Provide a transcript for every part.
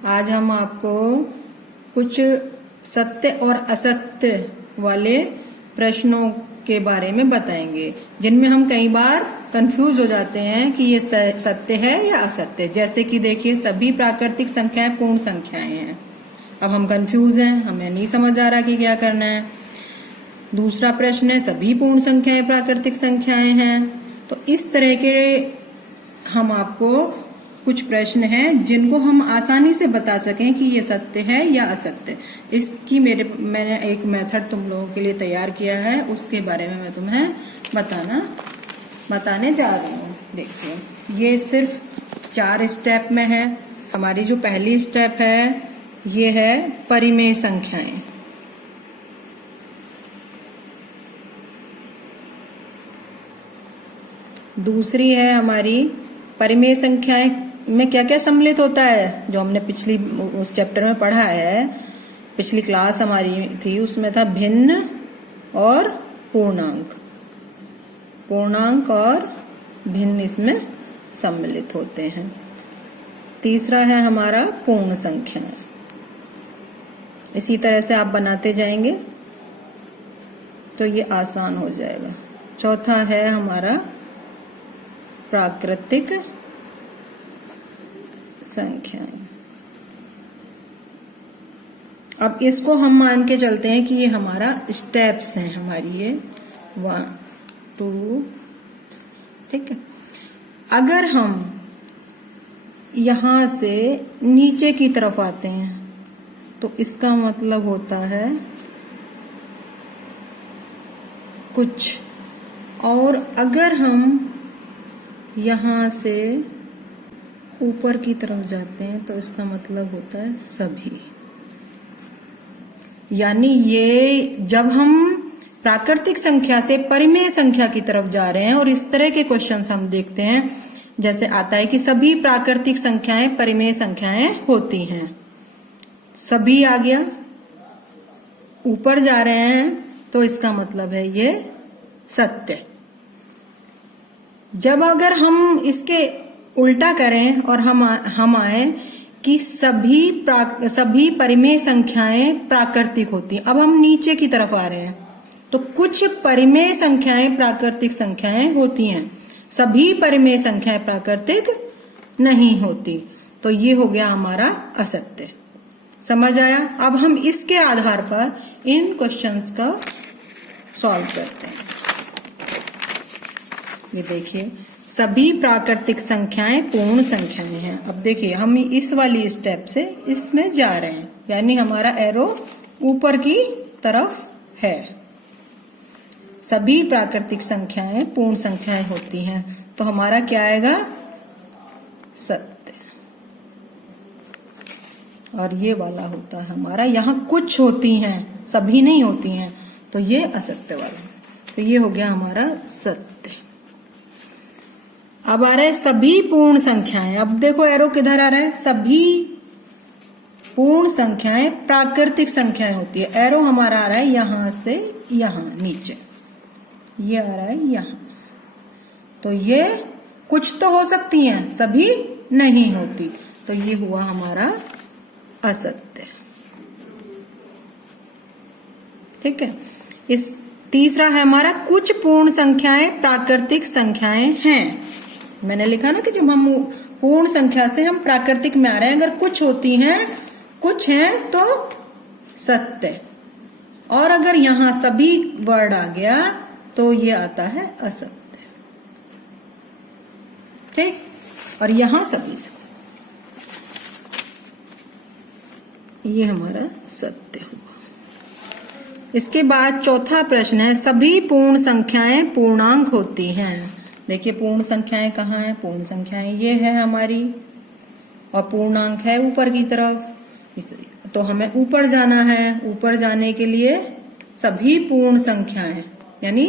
आज हम आपको कुछ सत्य और असत्य वाले प्रश्नों के बारे में बताएंगे, जिनमें हम कई बार कंफ्यूज हो जाते हैं कि ये सत्य है या असत्य। जैसे कि देखिए, सभी प्राकृतिक संख्याएं पूर्ण संख्याएं हैं। अब हम कंफ्यूज हैं, हमें नहीं समझ आ रहा कि क्या करना है। दूसरा प्रश्न है, सभी पूर्ण संख्याएं प्राकृतिक संख्याएं हैं। तो इस तरह के हम आपको कुछ प्रश्न हैं जिनको हम आसानी से बता सकें कि ये सत्य है या असत्य। इसकी मैंने एक मेथड तुम लोगों के लिए तैयार किया है, उसके बारे में मैं तुम्हें बताने जा रही हूँ। देखिए, ये सिर्फ 4 स्टेप में है। हमारी जो पहली स्टेप है ये है परिमेय संख्याएं। दूसरी है हमारी परिमेय संख्याएं में क्या क्या सम्मिलित होता है, जो हमने पिछली उस चैप्टर में पढ़ा है। पिछली क्लास हमारी थी, उसमें था भिन्न और पूर्णांक। पूर्णांक और भिन्न इसमें सम्मिलित होते हैं। तीसरा है हमारा पूर्ण संख्याएं। इसी तरह से आप बनाते जाएंगे तो ये आसान हो जाएगा। चौथा है हमारा प्राकृतिक संख्याएं। अब इसको हम मान के चलते हैं कि ये हमारा स्टेप्स हैं, हमारी ये 1 2, ठीक है। अगर हम यहां से नीचे की तरफ आते हैं तो इसका मतलब होता है कुछ, और अगर हम यहां से ऊपर की तरफ जाते हैं तो इसका मतलब होता है सभी। यानी ये जब हम प्राकृतिक संख्या से परिमेय संख्या की तरफ जा रहे हैं और इस तरह के क्वेश्चंस हम देखते हैं, जैसे आता है कि सभी प्राकृतिक संख्याएं परिमेय संख्याएं होती हैं। सभी आ गया, ऊपर जा रहे हैं तो इसका मतलब है ये सत्य। जब अगर हम इसके उल्टा करें और हम आए कि सभी परिमेय संख्याएं प्राकृतिक होती हैं। अब हम नीचे की तरफ आ रहे हैं तो कुछ परिमेय संख्याएं प्राकृतिक संख्याएं होती हैं, सभी परिमेय संख्याएं प्राकृतिक नहीं होती। तो ये हो गया हमारा असत्य। समझ आया? अब हम इसके आधार पर इन क्वेश्चंस का सॉल्व करते हैं। ये देखिए, सभी प्राकृतिक संख्याएं पूर्ण संख्याएं हैं। अब देखिए, हम इस वाली स्टेप से इसमें जा रहे हैं, यानी हमारा एरो ऊपर की तरफ है। सभी प्राकृतिक संख्याएं पूर्ण संख्याएं होती हैं, तो हमारा क्या आएगा? सत्य। और ये वाला होता है हमारा, यहां कुछ होती हैं, सभी नहीं होती हैं, तो ये असत्य वाला। तो ये हो गया हमारा सत्य। अब आ रहा है सभी पूर्ण संख्याएं। अब देखो एरो किधर आ रहा है? सभी पूर्ण संख्याएं प्राकृतिक संख्याएं होती है। एरो हमारा आ रहा है यहां से यहां नीचे, ये आ रहा है यहां। तो ये कुछ तो हो सकती हैं, सभी नहीं होती। तो ये हुआ हमारा असत्य। ठीक है। इस तीसरा है हमारा कुछ पूर्ण संख्याएं प्राकृतिक संख्याएं हैं। मैंने लिखा ना कि जब हम पूर्ण संख्या से हम प्राकृतिक में आ रहे हैं, अगर कुछ होती हैं, कुछ हैं तो सत्य, और अगर यहां सभी वर्ड आ गया तो ये आता है असत्य। ठीक, और यहां सभी, ये हमारा सत्य हुआ। इसके बाद चौथा प्रश्न है, सभी पूर्ण संख्याएं पूर्णांक होती हैं। देखिए, पूर्ण संख्याएं कहाँ हैं? पूर्ण संख्याएं ये है हमारी, और पूर्णांक है ऊपर की तरफ। तो हमें ऊपर जाना है। ऊपर जाने के लिए सभी पूर्ण संख्याएं यानी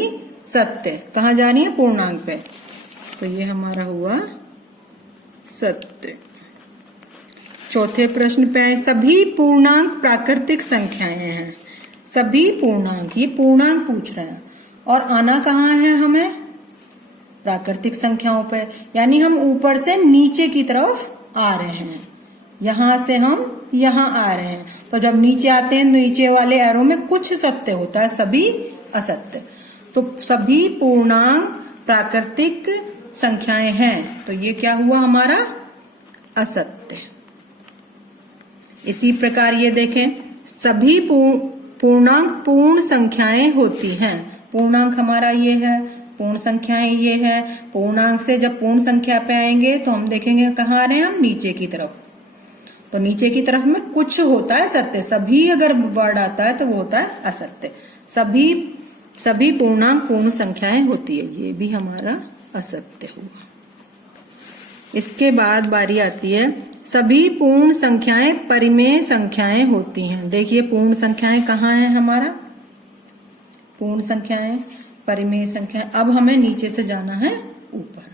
सत्य कहाँ जा रही है? पूर्णांक पे। तो ये हमारा हुआ सत्य। चौथे प्रश्न पे है, सभी पूर्णांक प्राकृतिक संख्याएं हैं। सभी पूर्णांक, ये पूर्णांक पूछ रहा है, और आना कहाँ है हमें? प्राकृतिक संख्याओं पे। यानी हम ऊपर से नीचे की तरफ आ रहे हैं। यहां से हम यहां आ रहे हैं, तो जब नीचे आते हैं नीचे वाले एरो में कुछ सत्य होता है, सभी असत्य। तो सभी पूर्णांक प्राकृतिक संख्याएं हैं, तो ये क्या हुआ हमारा असत्य। इसी प्रकार ये देखें, सभी पूर्णांक पूर्ण संख्याएं होती हैं। पूर्णांक हमारा ये है, पूर्ण संख्याएं ये है। पूर्णांक से जब पूर्ण संख्या पे आएंगे तो हम देखेंगे कहाँ आ रहे हैं हम, नीचे की तरफ। तो नीचे की तरफ में कुछ होता है सत्य, सभी अगर वर्ड आता है तो वो होता है असत्य। सभी पूर्णांक पूर्ण संख्याएं होती है, ये भी हमारा असत्य हुआ। इसके बाद बारी आती है, सभी पूर्ण संख्याएं परिमेय संख्याएं होती हैं। देखिए पूर्ण संख्याएं कहाँ है हमारा, पूर्ण संख्याएं परिमेय संख्याएं। अब हमें नीचे से जाना है ऊपर।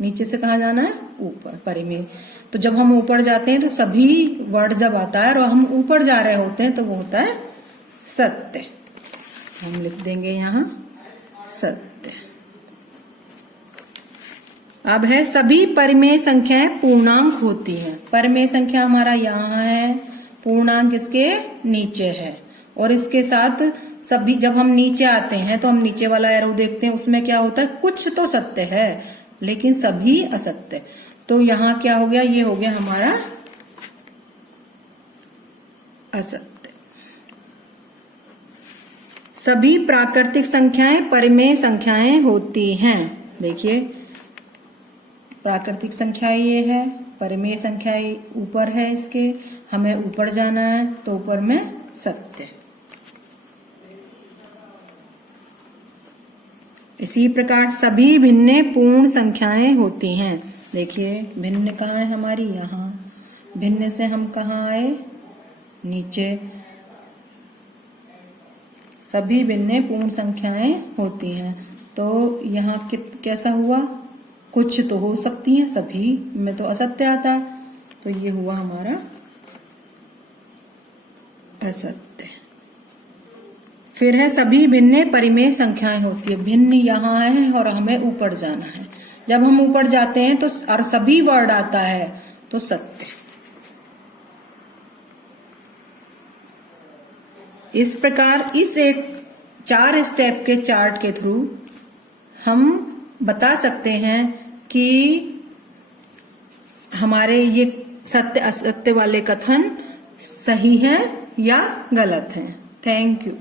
नीचे से कहाँ जाना है, ऊपर, परिमेय। तो जब हम ऊपर जाते हैं तो सभी वर्ड जब आता है और हम ऊपर जा रहे होते हैं तो वो होता है सत्य। हम लिख देंगे यहाँ सत्य। अब है, सभी परिमेय संख्याएं पूर्णांक होती हैं। परिमेय संख्या हमारा यहाँ है, पूर्णांक इसके नीचे है, और इसके साथ सभी, जब हम नीचे आते हैं तो हम नीचे वाला एरो देखते हैं, उसमें क्या होता है, कुछ तो सत्य है लेकिन सभी असत्य। तो यहाँ क्या हो गया, ये हो गया हमारा असत्य। सभी प्राकृतिक संख्याएं परिमेय संख्याएं होती हैं। देखिए प्राकृतिक संख्या ये है, परिमेय संख्या ऊपर है इसके, हमें ऊपर जाना है तो ऊपर में सत्य। इसी प्रकार सभी भिन्न पूर्ण संख्याएं होती हैं। देखिए भिन्न कहाँ है हमारी, यहाँ। भिन्न से हम कहाँ आए, नीचे। सभी भिन्न पूर्ण संख्याएं होती हैं, तो यहाँ कैसा हुआ, कुछ तो हो सकती है, सभी में तो असत्य आता, तो ये हुआ हमारा असत्य। फिर है, सभी भिन्न परिमेय संख्याएं होती है। भिन्न यहाँ है और हमें ऊपर जाना है। जब हम ऊपर जाते हैं तो और सभी वर्ड आता है तो सत्य। इस प्रकार इस एक 4 स्टेप के चार्ट के थ्रू हम बता सकते हैं कि हमारे ये सत्य असत्य वाले कथन सही हैं या गलत हैं। Thank you.